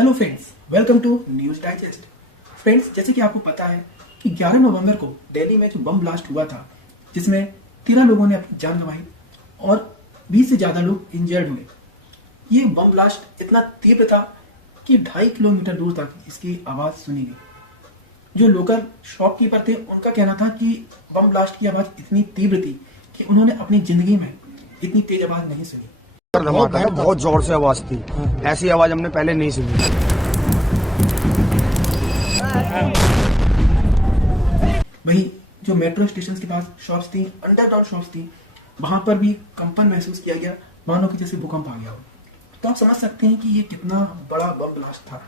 Hello friends, welcome to news digest. Friends, जैसे कि आपको पता है कि 11 नवंबर को दिल्ली में जो बम ब्लास्ट हुआ था, जिसमें 13 लोगों ने अपनी जान गंवाई और 20 से ज्यादा लोग इंजर्ड हुए। ये बम ब्लास्ट इतना तीव्र था कि 2.5 किलोमीटर दूर तक इसकी आवाज सुनी गई। जो लोकल शॉपकीपर थे, उनका कहना था कि बम ब्लास्ट की आवाज इतनी तीव्र थी कि उन्होंने अपनी जिंदगी में इतनी तेज आवाज नहीं सुनी। धमाका था, बहुत जोर से आवाज थी। ऐसी आवाज हमने पहले नहीं सुनी। वही जो मेट्रो स्टेशन के पास शॉप्स थी, अंडरग्राउंड शॉप्स थी, वहां पर भी कंपन महसूस किया गया, मानो कि जैसे भूकंप आ गया हो। तो आप समझ सकते हैं कि ये कितना बड़ा बम ब्लास्ट था।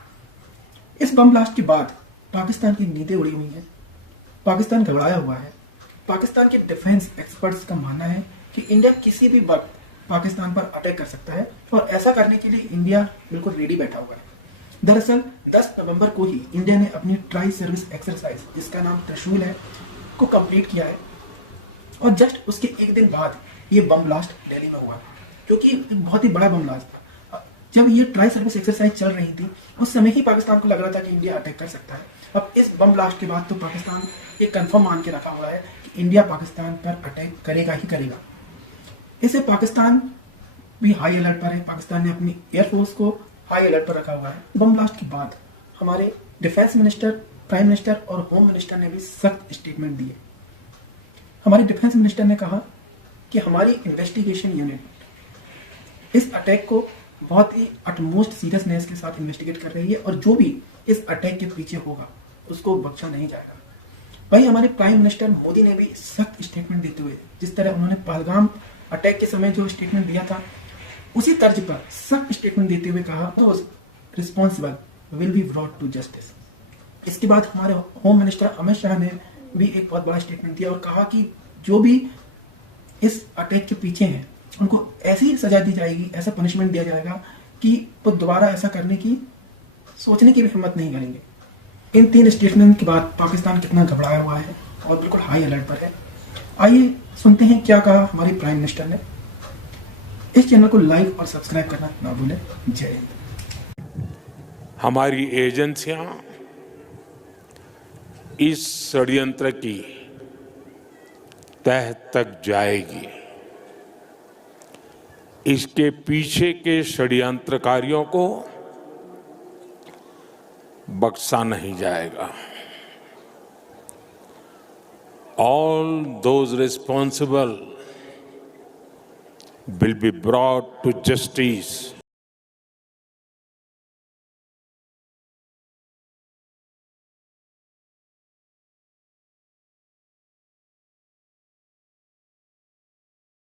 इस बम ब्लास्ट के बाद पाकिस्तान की नींदें उड़ी हुई हैं, पाकिस्तान घबराया हुआ है। पाकिस्तान के डिफेंस एक्सपर्ट्स का मानना है कि इंडिया किसी भी वक्त पाकिस्तान पर अटैक कर सकता है और ऐसा करने के लिए इंडिया बिल्कुल रेडी बैठा हुआ है। दरअसल 10 नवंबर को ही इंडिया ने अपनी ट्राई सर्विस एक्सरसाइज, जिसका नाम त्रिशूल है, को कंप्लीट किया है और जस्ट उसके एक दिन बाद ये बम ब्लास्ट दिल्ली में हुआ, जो कि बहुत ही बड़ा बम ब्लास्ट था। जब ये ट्राई सर्विस एक्सरसाइज चल रही थी, उस समय ही पाकिस्तान को लग रहा था कि इंडिया अटैक कर सकता है। अब इस बम ब्लास्ट के बाद तो पाकिस्तान ये कंफर्म मान के रखा हुआ है कि इंडिया पाकिस्तान पर अटैक करेगा ही करेगा। इससे पाकिस्तान भी हाई अलर्ट पर है। पाकिस्तान ने अपनी एयरफोर्स को हाई अलर्ट पर रखा हुआ है। बम ब्लास्ट के बाद हमारे डिफेंस मिनिस्टर, प्राइम मिनिस्टर और होम मिनिस्टर ने भी सख्त स्टेटमेंट दिए। हमारे डिफेंस मिनिस्टर ने कहा कि हमारी इन्वेस्टिगेशन यूनिट इस अटैक को बहुत ही अटमोस्ट सीरियसनेस के साथ इन्वेस्टिगेट कर रही है और जो भी इस अटैक के पीछे होगा उसको बख्शा नहीं जाएगा। वही हमारे प्राइम मिनिस्टर मोदी ने भी सख्त स्टेटमेंट देते हुए, जिस तरह उन्होंने पहलगाम अटैक के समय जो स्टेटमेंट दिया था, उसी तर्ज पर सख्त स्टेटमेंट देते हुए कहा, those responsible will be brought to justice. इसके बाद हमारे होम मिनिस्टर अमित शाह ने भी एक बहुत बड़ा स्टेटमेंट दिया और कहा कि जो भी इस अटैक के पीछे हैं उनको ऐसी सजा दी जाएगी, ऐसा पनिशमेंट दिया जाएगा कि वो दोबारा ऐसा करने की सोचने की भी हिम्मत नहीं करेंगे। इन 3 स्टेटमेंट के बाद पाकिस्तान कितना घबराया हुआ है और बिल्कुल हाई अलर्ट पर है। आइए सुनते हैं क्या कहा हमारी प्राइम मिनिस्टर ने। इस चैनल को लाइक और सब्सक्राइब करना ना भूलें। जय हिंद। हमारी एजेंसियां इस षड्यंत्र की तह तक जाएगी। इसके पीछे के षड्यंत्रकारियों को बख्शा नहीं जाएगा। All those responsible will be brought to justice.